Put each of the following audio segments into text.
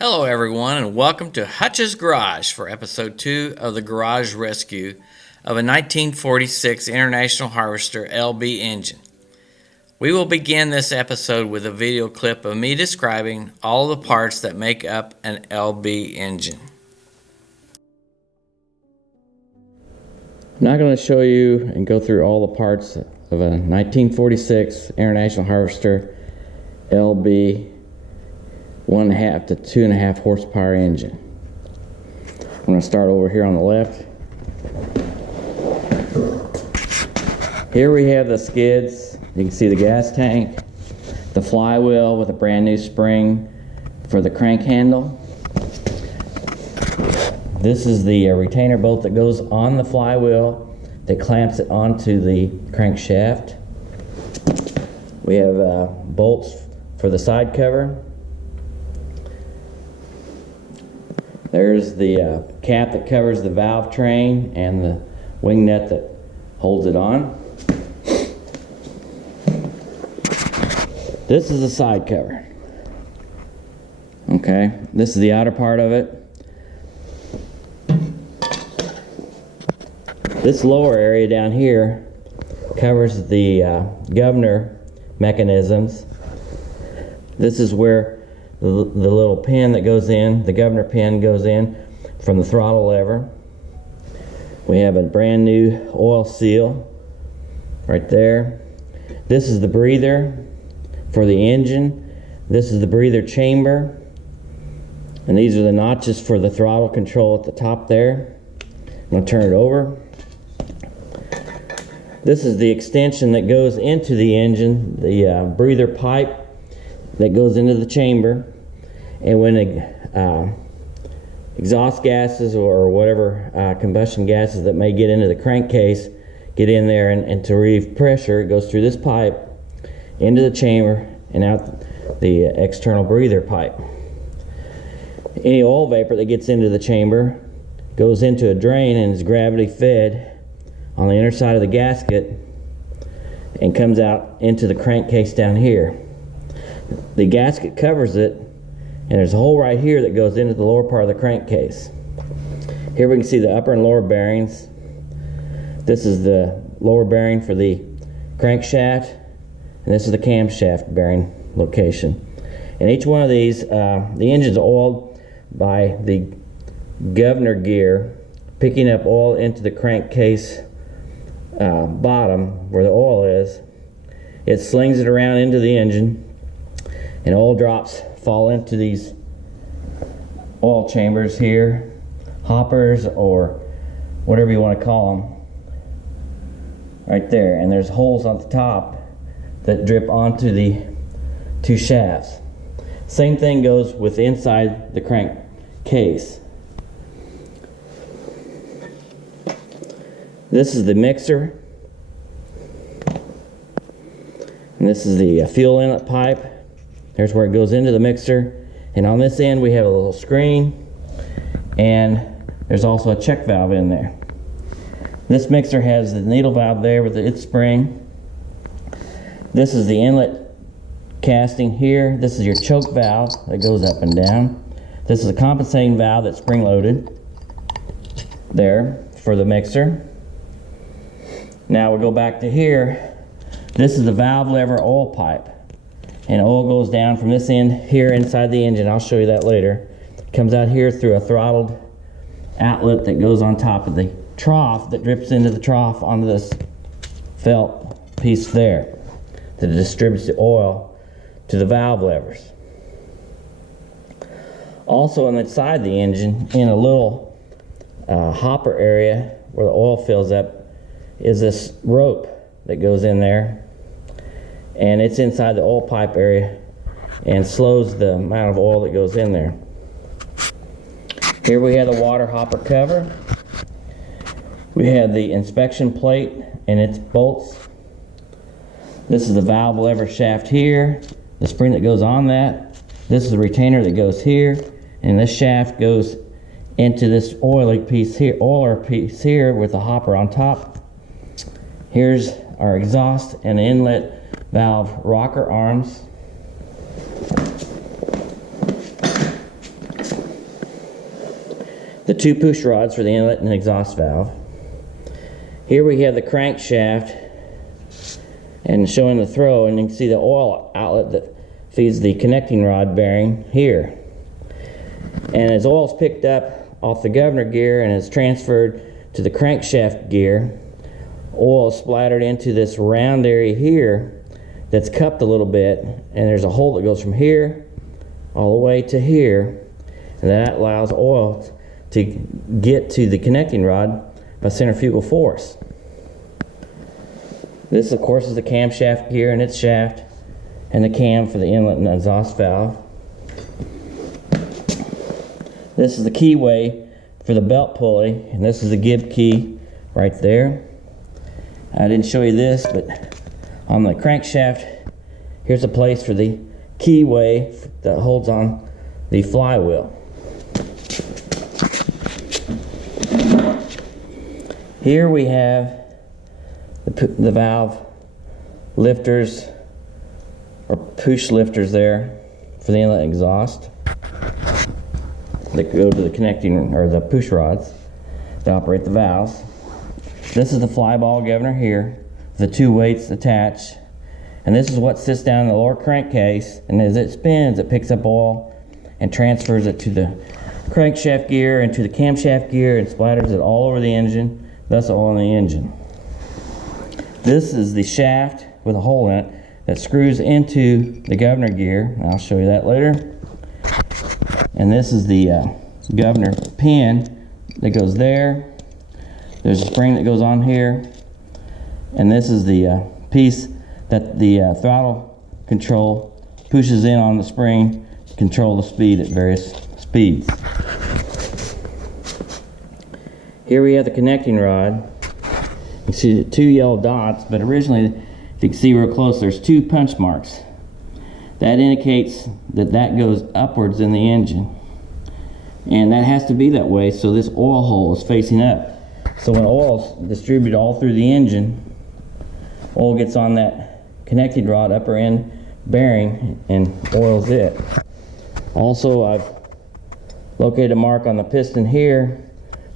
Hello everyone and welcome to Hutch's Garage for episode 2 of the garage rescue of a 1946 International Harvester LB engine. We will begin this episode with a video clip of me describing all the parts that make up an LB engine. I'm not going to show you and go through all the parts of a 1946 International Harvester LB 1.5 to 2.5 horsepower engine. I'm going to start over here on the left. Here we have the skids. You can see the gas tank, the flywheel with a brand new spring for the crank handle. This is the retainer bolt that goes on the flywheel that clamps it onto the crankshaft. We have bolts for the side cover. There's the cap that covers the valve train and the wing nut that holds it on. This is the side cover. Okay, this is the outer part of it. This lower area down here covers the governor mechanisms. This is where the little pin that goes in, the governor pin goes in from the throttle lever. We have a brand new oil seal right there. This is the breather for the engine. This is the breather chamber. And these are the notches for the throttle control at the top there. I'm going to turn it over. This is the extension that goes into the engine, the breather pipe that goes into the chamber, and when exhaust gases or whatever combustion gases that may get into the crankcase get in there, and to relieve pressure, it goes through this pipe into the chamber and out the external breather pipe. Any oil vapor that gets into the chamber goes into a drain and is gravity fed on the inner side of the gasket and comes out into the crankcase down here. The gasket covers it, and there's a hole right here that goes into the lower part of the crankcase. Here we can see the upper and lower bearings. This is the lower bearing for the crankshaft, and this is the camshaft bearing location. And each one of these, the engine's oiled by the governor gear picking up oil into the crankcase bottom where the oil is. It slings it around into the engine, and oil drops fall into these oil chambers here, hoppers or whatever you want to call them, right there. And there's holes on the top that drip onto the two shafts. Same thing goes with inside the crank case. This is the mixer, and this is the fuel inlet pipe. There's where it goes into the mixer, and on this end we have a little screen, and there's also a check valve in there. This mixer has the needle valve there with its spring. This is the inlet casting here. This is your choke valve that goes up and down. This is a compensating valve that's spring loaded there for the mixer. Now we'll go back to here. This is the valve lever oil pipe, and oil goes down from this end here inside the engine. I'll show you that later. It comes out here through a throttled outlet that goes on top of the trough that drips into the trough onto this felt piece there that distributes the oil to the valve levers. Also on the side of the engine, in a little hopper area where the oil fills up, is this rope that goes in there, and it's inside the oil pipe area and slows the amount of oil that goes in there. Here we have the water hopper cover. We have the inspection plate and its bolts. This is the valve lever shaft here, the spring that goes on that. This is the retainer that goes here, and this shaft goes into this oiler piece here with the hopper on top. Here's our exhaust and inlet valve rocker arms. two push rods for the inlet and exhaust valve. Here we have the crankshaft and showing the throw, and you can see the oil outlet that feeds the connecting rod bearing here. And as oil is picked up off the governor gear and is transferred to the crankshaft gear, oil is splattered into this round area here that's cupped a little bit, and there's a hole that goes from here all the way to here, and that allows oil to get to the connecting rod by centrifugal force. This, of course, is the camshaft gear and its shaft, and the cam for the inlet and exhaust valve. This is the keyway for the belt pulley, and this is the gib key right there. I didn't show you this, but on the crankshaft, here's a place for the keyway that holds on the flywheel. Here we have the valve lifters or push lifters there for the inlet exhaust that go to the connecting or the push rods to operate the valves. This is the fly ball governor here, the two weights attached, and this is what sits down in the lower crankcase, and as it spins it picks up oil and transfers it to the crankshaft gear and to the camshaft gear and splatters it all over the engine, thus oil in the engine. This is the shaft with a hole in it that screws into the governor gear, and I'll show you that later. And this is the governor pin that goes there. There's a spring that goes on here, and this is the piece that the throttle control pushes in on the spring to control the speed at various speeds. Here we have the connecting rod. You see the two yellow dots, but originally, if you can see real close, there's two punch marks. That indicates that that goes upwards in the engine. And that has to be that way so this oil hole is facing up. So when oil is distributed all through the engine, oil gets on that connecting rod upper end bearing and oils it. Also, I've located a mark on the piston here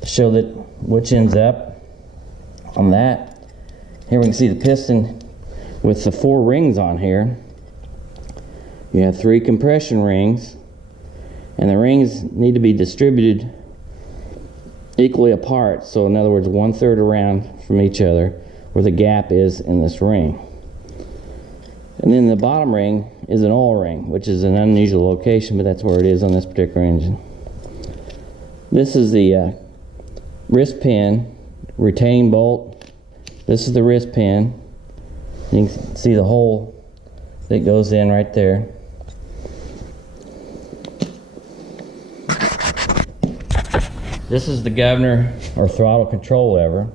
to show that which ends up on that. Here we can see the piston with the 4 rings on here. You have 3 compression rings, and the rings need to be distributed equally apart. So in other words, 1/3 around from each other where the gap is in this ring. And then the bottom ring is an oil ring, which is an unusual location, but that's where it is on this particular engine. This is the wrist pin, retaining bolt. This is the wrist pin. You can see the hole that goes in right there. This is the governor or throttle control lever.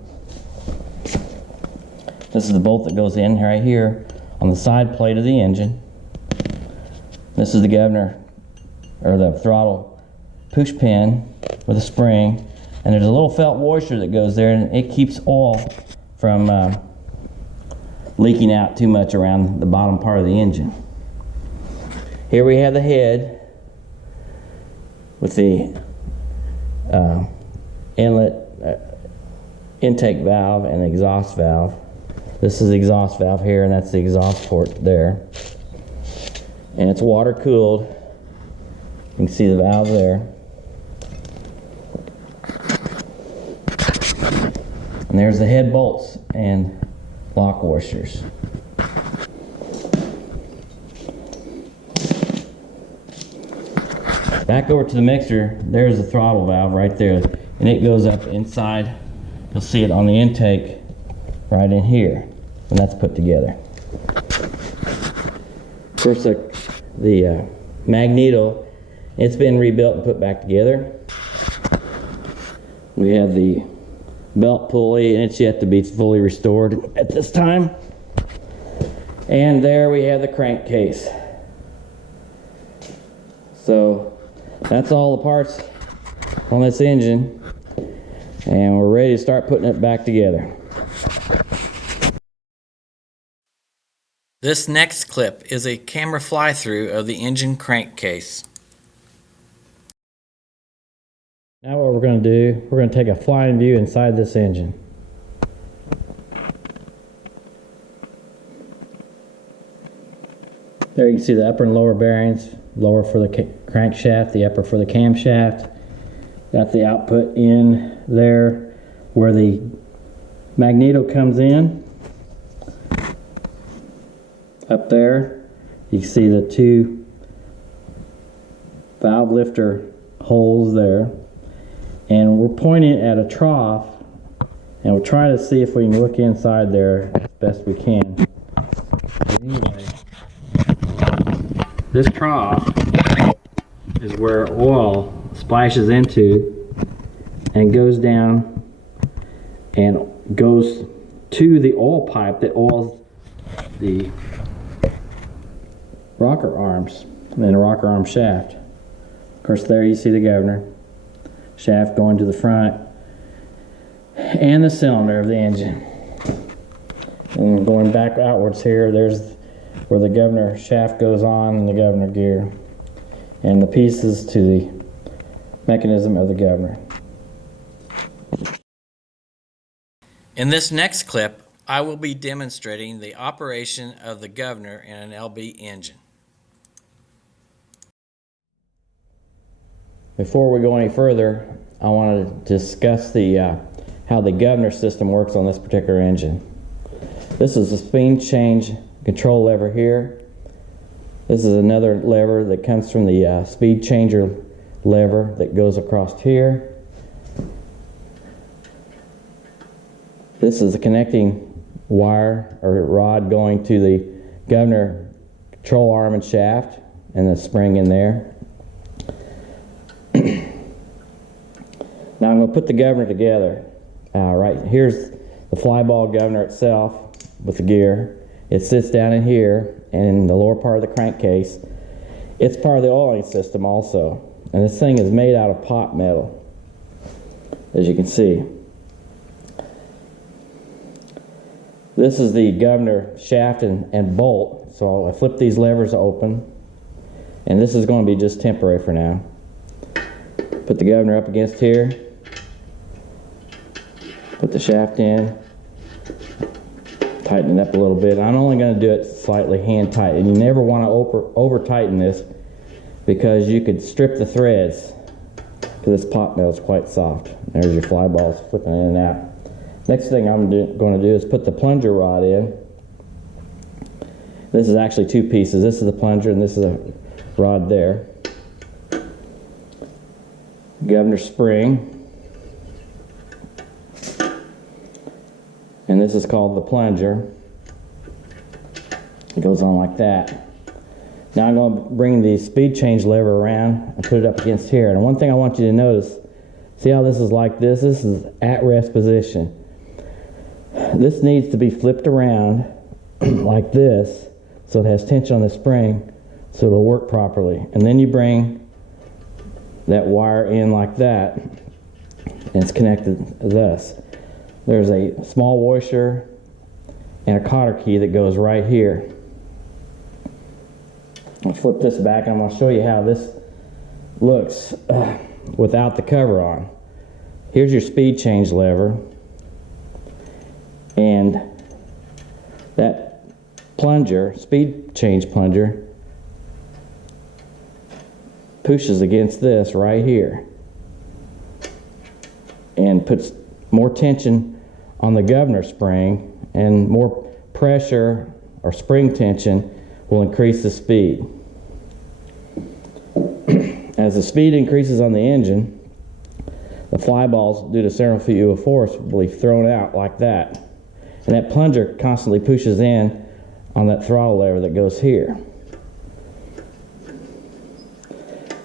This is the bolt that goes in right here on the side plate of the engine. This is the governor or the throttle push pin with a spring, and there's a little felt washer that goes there, and it keeps oil from leaking out too much around the bottom part of the engine. Here we have the head with the inlet intake valve and the exhaust valve. This is the exhaust valve here, and that's the exhaust port there. And it's water cooled. You can see the valve there. And there's the head bolts and lock washers. Back over to the mixer, there's the throttle valve right there, and it goes up inside. You'll see it on the intake right in here when that's put together. Of course, the magneto, it's been rebuilt and put back together. We have the belt pulley, and it's yet to be fully restored at this time. And there we have the crankcase. So that's all the parts on this engine, and we're ready to start putting it back together. This next clip is a camera fly-through of the engine crankcase. Now what we're going to do, we're going to take a flying view inside this engine. There you can see the upper and lower bearings, lower for the crankshaft, the upper for the camshaft. Got the output in there where the magneto comes in. Up there, you can see the two valve lifter holes there. And we're pointing at a trough, and we'll try to see if we can look inside there as best we can. Anyway, this trough is where oil splashes into and goes down and goes to the oil pipe that oils the rocker arms and the rocker arm shaft. Of course, there you see the governor shaft going to the front and the cylinder of the engine. And going back outwards here, there's where the governor shaft goes on and the governor gear and the pieces to the mechanism of the governor. In this next clip, I will be demonstrating the operation of the governor in an LB engine. Before we go any further, I want to discuss how the governor system works on this particular engine. This is the speed change control lever here. This is another lever that comes from the speed changer lever that goes across here. This is the connecting wire or rod going to the governor control arm and shaft and the spring in there. Now I'm going to put the governor together. Right here's the flyball governor itself with the gear. It sits down in here and in the lower part of the crankcase. It's part of the oiling system also. And this thing is made out of pot metal, as you can see. This is the governor shaft and bolt. So I flip these levers open, and this is going to be just temporary for now. Put the governor up against here. Put the shaft in, tighten it up a little bit. I'm only going to do it slightly hand tight, and you never want to over tighten this because you could strip the threads because this pot metal is quite soft. There's your fly balls flipping in and out. Next thing I'm going to do is put the plunger rod in. This is actually two pieces. This is the plunger and this is a rod there. Governor spring. And this is called the plunger. It goes on like that. Now I'm going to bring the speed change lever around and put it up against here. And one thing I want you to notice, see how this is like this? This is at rest position. This needs to be flipped around like this so it has tension on the spring so it'll work properly. And then you bring that wire in like that and it's connected thus. There's a small washer and a cotter key that goes right here. I'll flip this back and I'm going to show you how this looks without the cover on. Here's your speed change lever, and that plunger, speed change plunger, pushes against this right here and puts more tension on the governor spring, and more pressure or spring tension will increase the speed. As the speed increases on the engine, the fly balls, due to centrifugal force, will be thrown out like that. And that plunger constantly pushes in on that throttle lever that goes here.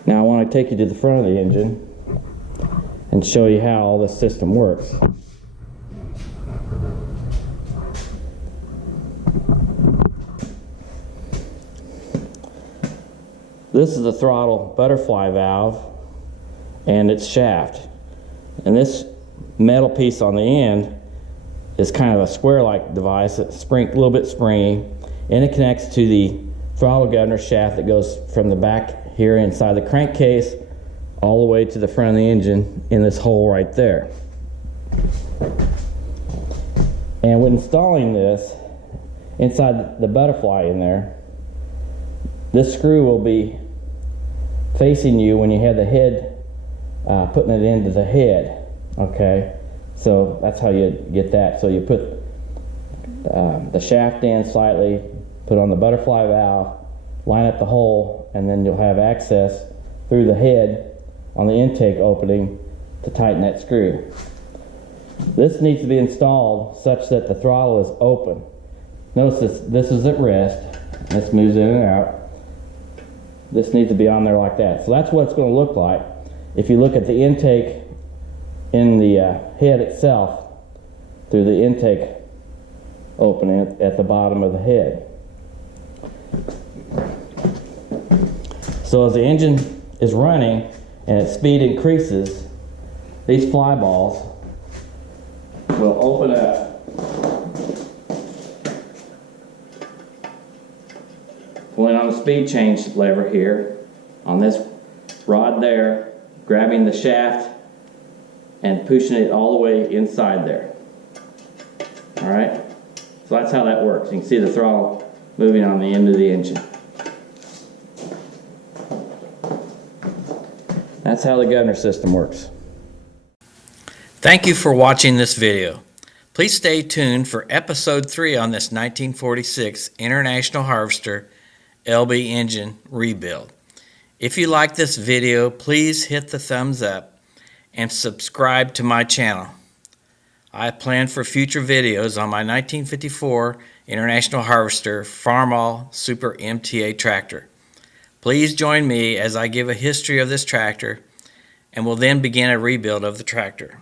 Now I want to take you to the front of the engine and show you how all this system works. This is the throttle butterfly valve and its shaft. And this metal piece on the end is kind of a square-like device that's a little bit springy, and it connects to the throttle governor shaft that goes from the back here inside the crankcase all the way to the front of the engine in this hole right there. And when installing this inside the butterfly in there, this screw will be facing you when you have the head, putting it into the head. Okay, so that's how you get that. So you put the shaft in slightly, put on the butterfly valve, line up the hole, and then you'll have access through the head on the intake opening to tighten that screw. This needs to be installed such that the throttle is open. Notice this is at rest. This moves in and out. This needs to be on there like that. So that's what it's going to look like if you look at the intake in the head itself through the intake opening at the bottom of the head. So as the engine is running and its speed increases, these fly balls will open up pulling on the speed change lever here on this rod there, grabbing the shaft and pushing it all the way inside there. All right, so that's how that works. You can see the throttle moving on the end of the engine. That's how the governor system works. Thank you for watching this video. Please stay tuned for episode 3 on this 1946 International Harvester LB engine rebuild. If you like this video, please hit the thumbs up and subscribe to my channel. I plan for future videos on my 1954 International Harvester Farmall Super MTA tractor. Please join me as I give a history of this tractor and will then begin a rebuild of the tractor.